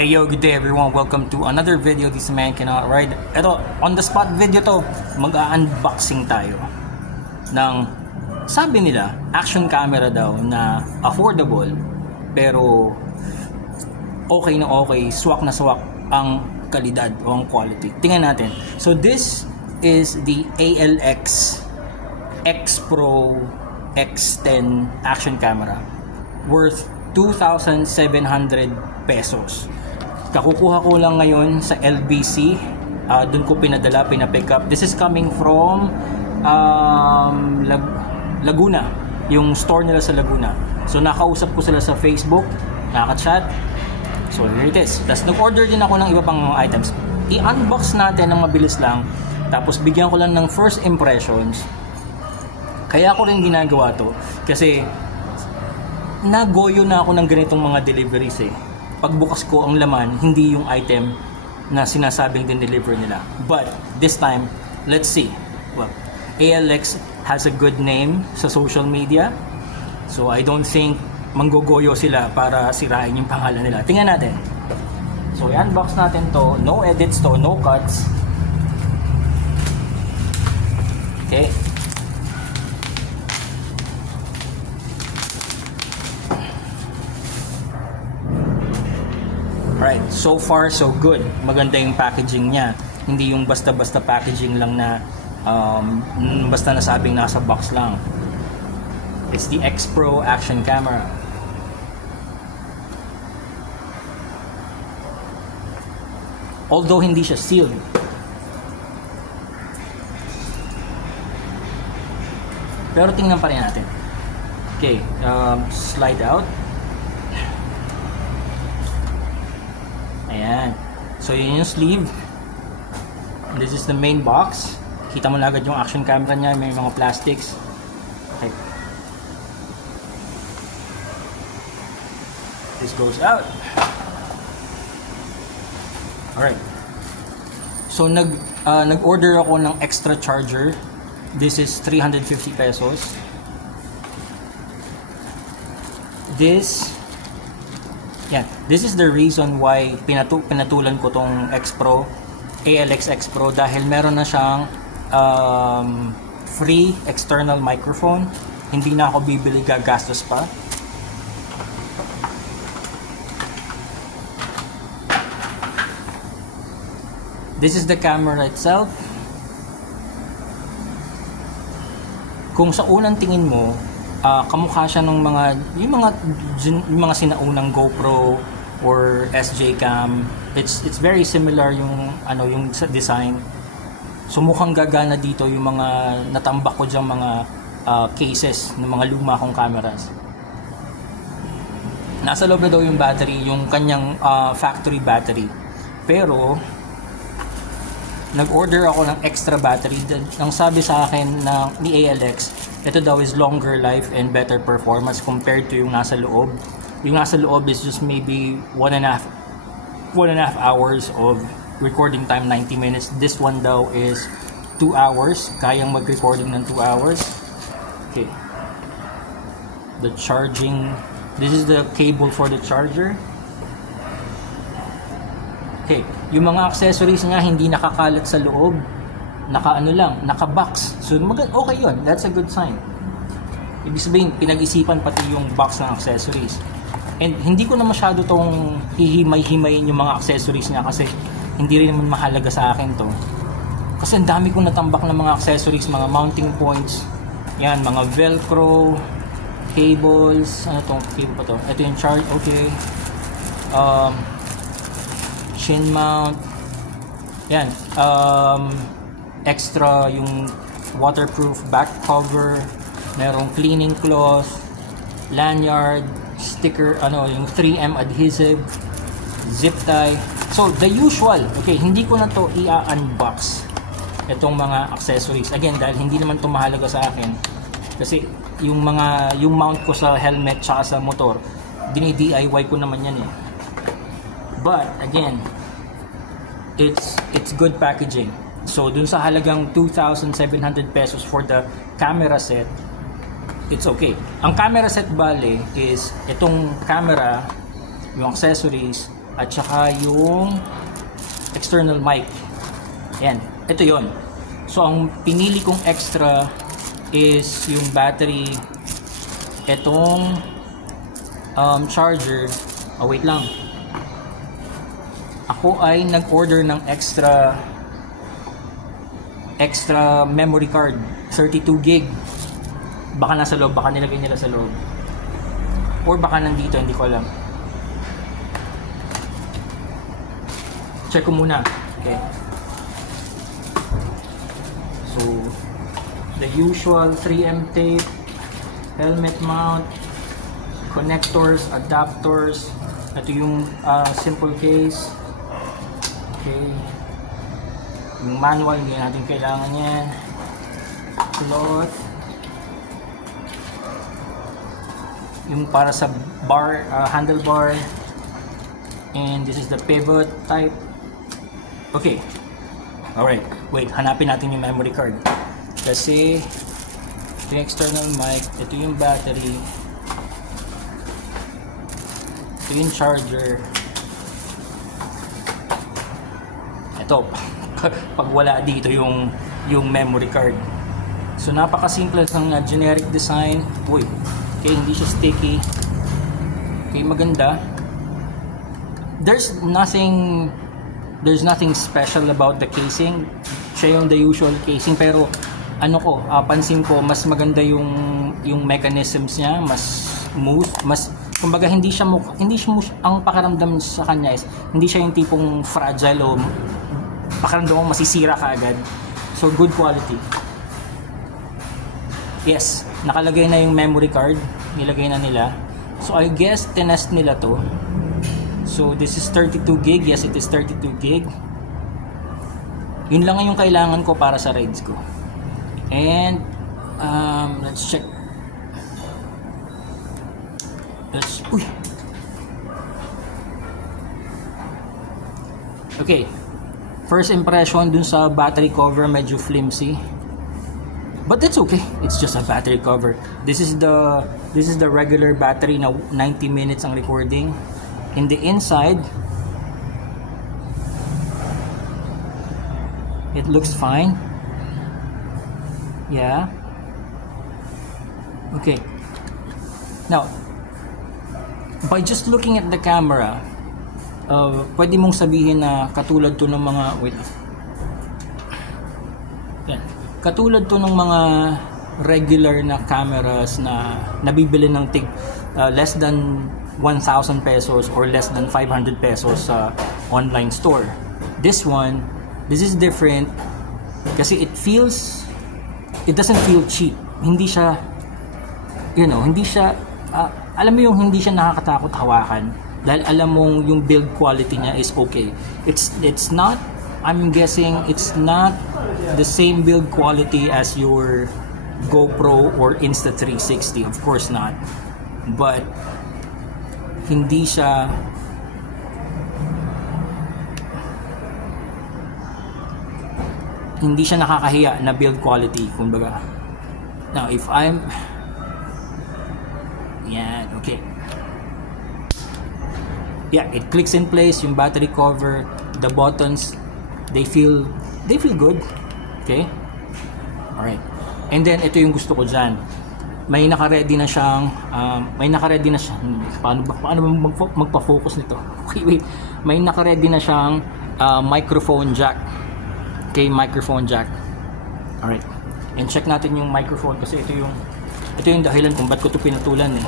Hey yo, good day everyone. Welcome to another video. This man cannot ride. Ito, on the spot video to. Mag-unboxing tayo ng, sabi nila, action camera daw na affordable pero okay na okay, swak na swak ang kalidad o ang quality. Tingnan natin. So this is the ALX X Pro X10 action camera worth 2,700 pesos. Kakukuha ko lang ngayon sa LBC. Doon ko pinapick up. This is coming from Laguna. Yung store nila sa Laguna. So nakausap ko sila sa Facebook. Nakaka-chat. So here it is. Tapos nag-order din ako ng iba pang items. I-unbox natin ng mabilis lang. Tapos bigyan ko lang ng first impressions. Kaya ako rin ginagawa to. Kasi nagoyo na ako ng ganitong mga deliveries eh. Pagbukas ko ang laman, hindi yung item na sinasabing din-deliver nila. But this time, let's see. Well, ALX has a good name sa social media. So I don't think manggogoyo sila para sirain yung pangalan nila. Tingnan natin. So i-unbox natin to. No edits to, no cuts. Okay. Right, so far so good. Maganda yung packaging niya. Hindi yung basta-basta packaging lang na basta nasabing nasa box lang. It's the X Pro action camera. Although hindi siya sealed. Pero tingnan pa rin natin. Okay, slide out. Ayan. So yun yung sleeve. This is the main box. Kita mo na agad yung action camera niya. May mga plastics. Okay. This goes out. Alright. So nag-order ako ng extra charger. This is 350 pesos. This is the reason why pinatulan ko tong X Pro, ALX X Pro, dahil meron na siyang free external microphone. Hindi na ako bibili, gagastos pa. This is the camera itself. Kung sa unang tingin mo, kamukha siya ng yung mga sinaunang GoPro or SJ cam. It's very similar yung design. So mukhang gagana dito yung mga natambak ko diyang mga cases ng mga luma kong cameras. Nasa loob na daw yung battery, yung kanyang factory battery. Pero nag-order ako ng extra battery. Ang sabi sa akin ni ALX, ito daw is longer life and better performance compared to yung nasa loob. Yung nasa loob is just maybe 1.5 hours of recording time, 90 minutes. This one daw is 2 hours. Kayang mag-recording ng 2 hours. Okay. The charging. This is the cable for the charger. Okay. Yung mga accessories niya hindi nakakalat sa loob. Naka-box. So, okay yun. That's a good sign. Ibig sabihin, pinag-isipan pati yung box ng accessories. And hindi ko na masyado tong hihimay-himayin yung mga accessories niya kasi hindi rin naman mahalaga sa akin to. Kasi ang dami kong natambak ng mga accessories, mga mounting points. Yan, mga velcro, cables. Ano tong cable pa to? Ito yung charge. Okay. Chin mount. Yan. Extra yung waterproof back cover, merong cleaning cloth, lanyard, sticker, yung 3M adhesive, zip tie. So the usual. Okay, hindi ko na to i-unbox itong mga accessories. Again, dahil hindi naman to mahalaga sa akin. Kasi yung mount ko sa helmet tsaka sa motor, dini-DIY ko naman yan eh. But again, it's good packaging. So dun sa halagang 2,700 pesos for the camera set, it's okay. Ang camera set bale is itong camera, yung accessories, at saka yung external mic. Yan, ito yon. So ang pinili kong extra is yung battery, etong charger. Wait lang, ako ay nag-order ng extra memory card, 32 gig. Baka nasa loob, baka nilagay nila sa loob, or baka nandito, hindi ko alam. Check ko muna. Okay, so the usual 3M tape, helmet mount, connectors, adapters. Ito yung simple case. Okay, yung manual, hindi natin kailangan yan. Cloth, yung para sa bar, handlebar, and this is the pivot type. Okay, alright, wait, hanapin natin yung memory card kasi ito yung external mic, ito yung battery, ito yung charger. Ito pag wala dito yung memory card. So napakasimple ng generic design. Uy, okay, hindi siya sticky. Okay, maganda. There's nothing special about the casing. Siya yung the usual casing, pero ano ko, pansin ko mas maganda yung mechanisms niya, mas smooth, mas kumbaga hindi siya ang pakiramdam sa kanya is hindi siya yung tipong fragile o pakiramdam mo masisira ka agad. So good quality. Yes, nakalagay na yung memory card, nilagay na nila. So I guess tinest nila to. So this is 32 gig. Yes, it is 32 gig. Yun lang yung kailangan ko para sa rides ko. And let's check. Uy. Okay. First impression dun sa battery cover, medyo flimsy. But that's okay. It's just a battery cover. This is the regular battery na 90 minutes ang recording. In the inside, it looks fine. Yeah. Okay. Now, by just looking at the camera, pwede mong sabihin na katulad to ng mga katulad to ng mga regular na cameras na nabibili ng less than 1,000 pesos or less than 500 pesos sa online store. This is different kasi it doesn't feel cheap. Hindi siya, hindi siya, alam mo yung hindi siya nakakatakot hawakan dahil alam mong yung build quality niya is okay. It's not, I'm guessing it's not the same build quality as your GoPro or Insta360, of course not, but hindi siya nakakahiya na build quality, kumbaga. Now if I'm okay, yeah, it clicks in place. Yung battery cover, the buttons, they feel good. Okay, alright. And then ito yung gusto ko dyan, may naka-ready na siyang paano ba magpa-focus nito? Okay, wait, may naka-ready na siyang microphone jack. Okay, microphone jack. Alright, and check natin yung microphone kasi ito yung dahilan kung ba't ko ito pinatulan eh.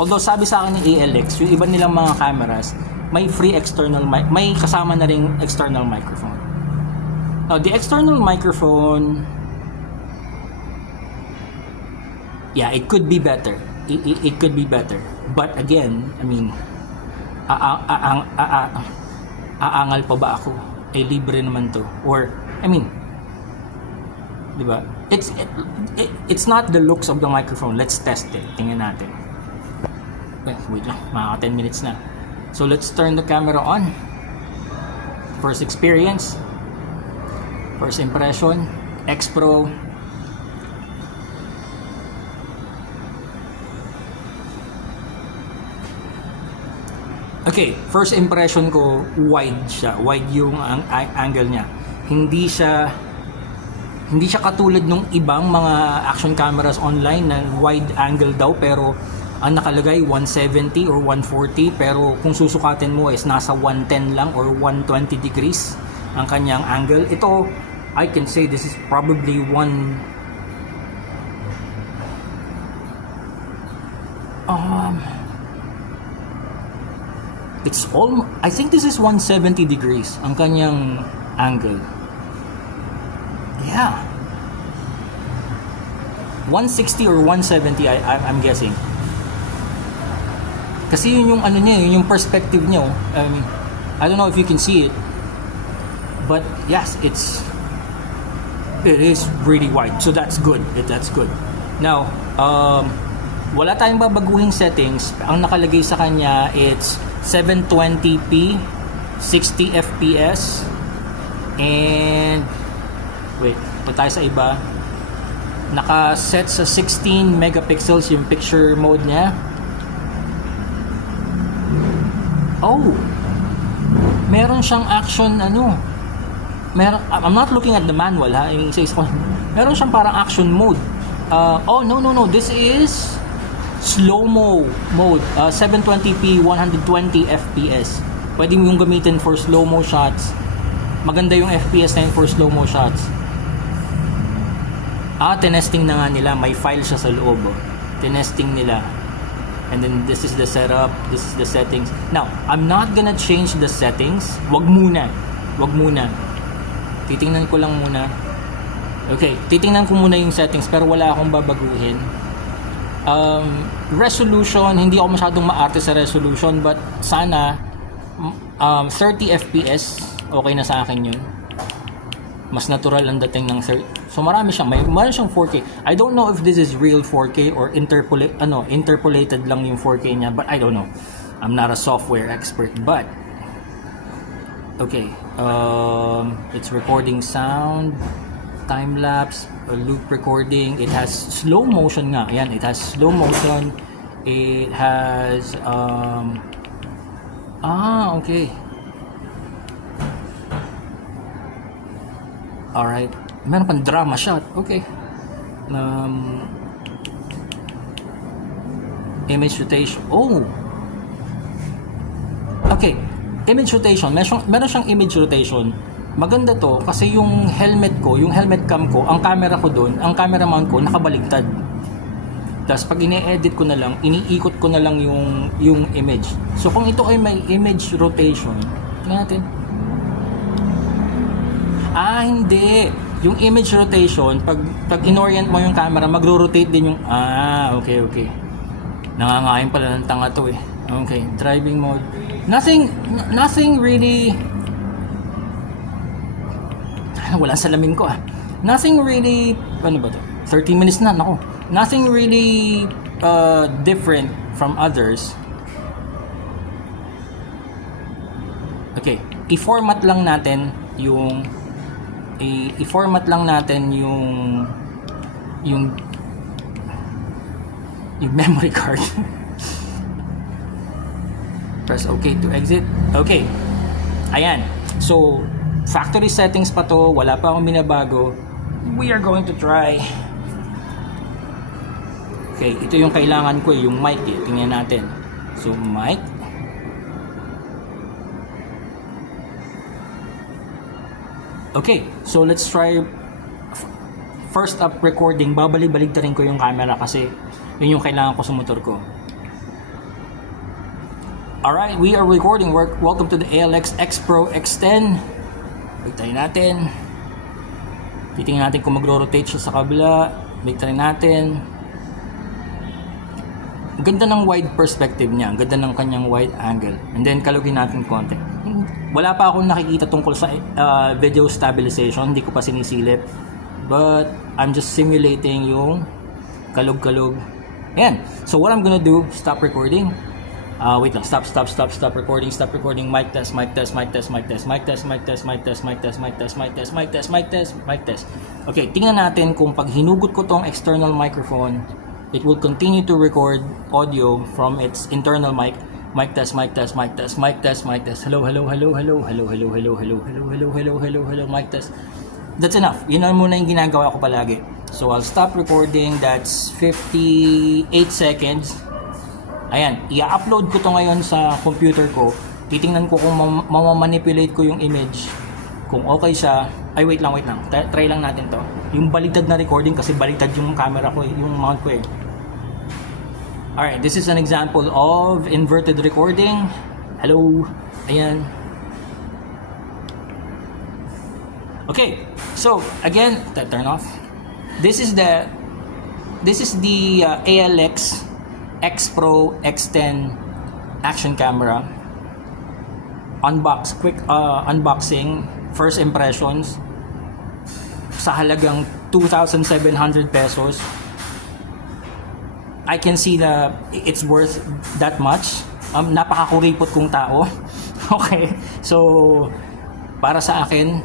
Although sabi sa akin ni ALX, yung iba nilang mga cameras may free external mic, may kasama na ring external microphone. Now the external microphone, yeah, it could be better. It could be better. But again, I mean, aangal pa ba ako? Eh, libre naman to. Or, I mean, di ba? It's not the looks of the microphone. Let's test it. Tingnan natin. Wait lang, mga 10 minutes na. So let's turn the camera on. First experience, first impression, X Pro. Okay, first impression ko, wide siya. Wide yung angle niya. Hindi siya katulad nung ibang mga action cameras online na wide angle daw, pero ang nakalagay 170 or 140, pero kung susukatin mo is nasa 110 lang or 120 degrees ang kanyang angle. Ito, I can say this is probably it's almost, I think this is 170 degrees ang kanyang angle. Yeah. 160 or 170 I'm guessing. Kasi yun yung ano niya, yun yung perspective niya. I mean, I don't know if you can see it. But yes, it is really wide. So that's good. That's good. Now, wala tayong babaguhing settings. Ang nakalagay sa kanya, it's 720p, 60 fps, and wait, pag tayo sa iba, naka-set sa 16 megapixels yung picture mode niya. Oh, meron siyang action I'm not looking at the manual ha. Meron siyang parang action mode. Oh no, this is slow-mo mode, 720p, 120 fps. Pwede mo yung gamitin for slow-mo shots. Maganda yung fps na yun for slow-mo shots. Tinesting na nga nila. May file siya sa loob. Tinesting nila. And then this is the setup, this is the settings. Now, I'm not gonna change the settings. Wag muna. Titingnan ko lang muna. Okay, titingnan ko muna yung settings pero wala akong babaguhin. Resolution, hindi ako masyadong maarte sa resolution, but sana 30 fps okay na sa akin yun. Mas natural ang dating ng so marami siyang meron siyang 4K. I don't know if this is real 4K or interpolated lang yung 4K niya, but I don't know. I'm not a software expert, but okay. It's recording sound, time lapse, loop recording. It has slow motion nga. Ayan, it has slow motion. It has okay. Alright. Meron pang drama shot. Okay. Image rotation. Oh. Okay. Image rotation. Meron siyang image rotation. Maganda to kasi yung helmet cam ko, ang camera ko doon, ang camera mount ko nakabaligtad. Tapos pag ine-edit ko na lang, iniikot ko na lang yung image. So kung ito ay may image rotation, tingnan natin. Hindi. Yung image rotation, pag inorient mo yung camera, magro-rotate din yung okay. Nangangain pala ng tanga to eh. Okay, driving mode. Nothing really. Walang salamin ko Nothing really, ano ba to? 13 minutes na, nako. Nothing really different from others. Okay, i-format lang natin yung memory card. Press OK to exit. Okay. Ayan. So, factory settings pa to. Wala pa akong binabago. We are going to try. Okay. Ito yung kailangan ko yung mic eh. Tingnan natin. So, mic. Okay. So, let's try first up recording. Babalik-balik rin ko yung camera kasi yun yung kailangan ko sa motor ko. Alright, we are recording. Welcome to the ALX X Pro X10. Bigtayin natin. Titingnan natin kung magro-rotate siya sa kabila. Bigtayin natin. Ganda ng wide perspective niya. Ganda ng kanyang wide angle. And then kalugin natin konti. Wala pa akong nakikita tungkol sa video stabilization. Hindi ko pa sinisilip. But I'm just simulating yung kalug-kalug. Ayan. So what I'm gonna do, stop recording. Wait lang, stop recording, mic test. Okay, tingnan natin kung pag hinugot ko tong external microphone, it will continue to record audio from its internal mic. Mic test, mic test, mic test, mic test, mic test. Hello, hello, hello, hello, hello, hello, hello, hello, hello, hello, hello, hello, hello, mic test. That's enough. Yun na muna yung ginagawa ko palagi. So I'll stop recording. That's 58 seconds. Ayan, i-upload ko to ngayon sa computer ko. Titingnan ko kung mamamanipulate ko yung image. Kung okay siya. Ay, wait lang. Try lang natin to. Yung baliktad na recording kasi baliktad yung camera ko, yung mount ko eh. Alright, this is an example of inverted recording. Hello. Ayan. Okay, so again, turn off. This is the ALX X Pro X10 action camera. Quick unboxing, first impressions sa halagang 2,700 pesos. I can see that it's worth that much. Napakakuripot kong tao. Okay, so para sa akin,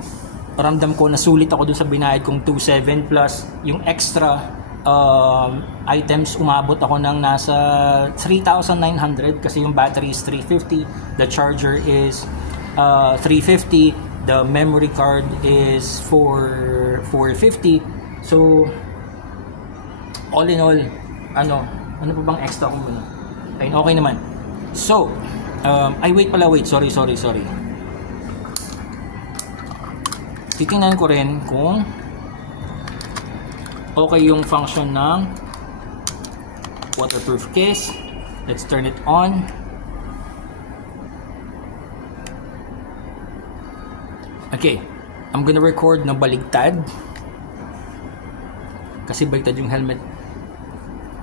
ramdam ko na sulit ako dun sa binayad kong 2,700 plus yung extra items. Umabot ako ng nasa 3,900 kasi yung battery is 350, the charger is 350, the memory card is 450. So all in all, ano pa bang extra ko muna? Ayun, okay naman. So wait, sorry. Titingnan ko rin kung okay yung function ng waterproof case. Let's turn it on. Okay, I'm gonna record na baligtad kasi baligtad yung helmet.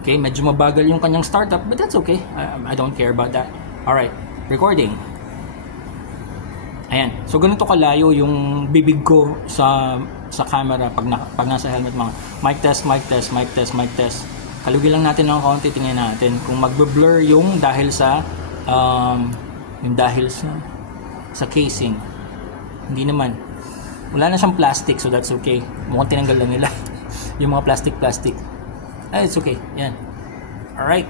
Okay, medyo mabagal yung kanyang startup, but that's okay. I don't care about that. Alright, recording. Ayan, so ganito kalayo yung bibig ko sa camera pag nasa helmet. Mga mic test. Kalugin lang natin ng konti, tingnan natin kung magbe-blur yung dahil sa casing. Hindi naman. Wala na siyang plastic, so that's okay. Mukhang tinanggal lang nila yung mga plastic. It's okay. Yan. Alright.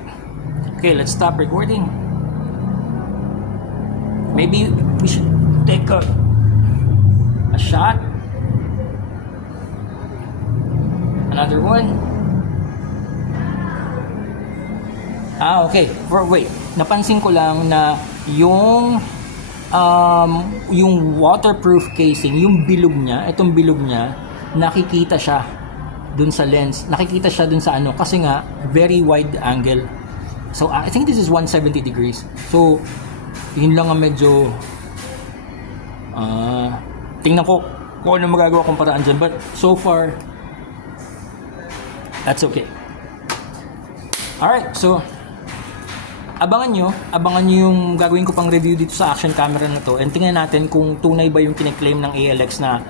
Okay, let's stop recording. Maybe we should take a shot. Another one. Okay. Wait. Napansin ko lang na yung waterproof casing, yung bilog niya, itong bilog niya, nakikita siya dun sa lens. Nakikita siya dun sa kasi nga very wide angle. So I think this is 170 degrees. So yun lang ang medyo tingnan ko kung ano magagawa kong paraan dyan, but so far that's okay. Alright, so abangan nyo yung gagawin ko pang review dito sa action camera na to, and tingnan natin kung tunay ba yung kiniklaim ng ALX na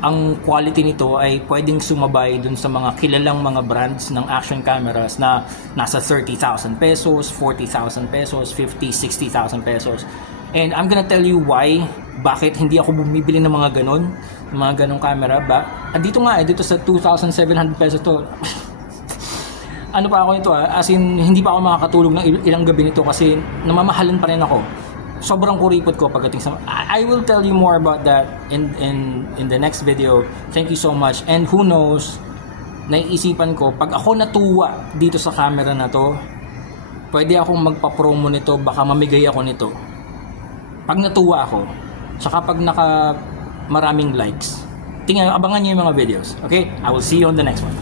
ang quality nito ay pwedeng sumabay dun sa mga kilalang mga brands ng action cameras na nasa 30,000 pesos, 40,000 pesos, 50,000, 60,000 pesos. And I'm gonna tell you why, bakit hindi ako bumibili ng mga ganong camera ba. Dito sa 2,700 pesos to. Ano pa ako nito as in hindi pa ako makakatulog ng ilang gabi nito kasi namamahalan pa rin ako. Sobrang kuripot ko pagdating sa... I will tell you more about that in the next video. Thank you so much. And who knows, naiisipan ko, pag ako natuwa dito sa camera na to, pwede akong magpa-promo nito, baka mamigay ako nito. Pag natuwa ako, saka pag maraming likes. Abangan nyo yung mga videos. Okay? I will see you on the next one.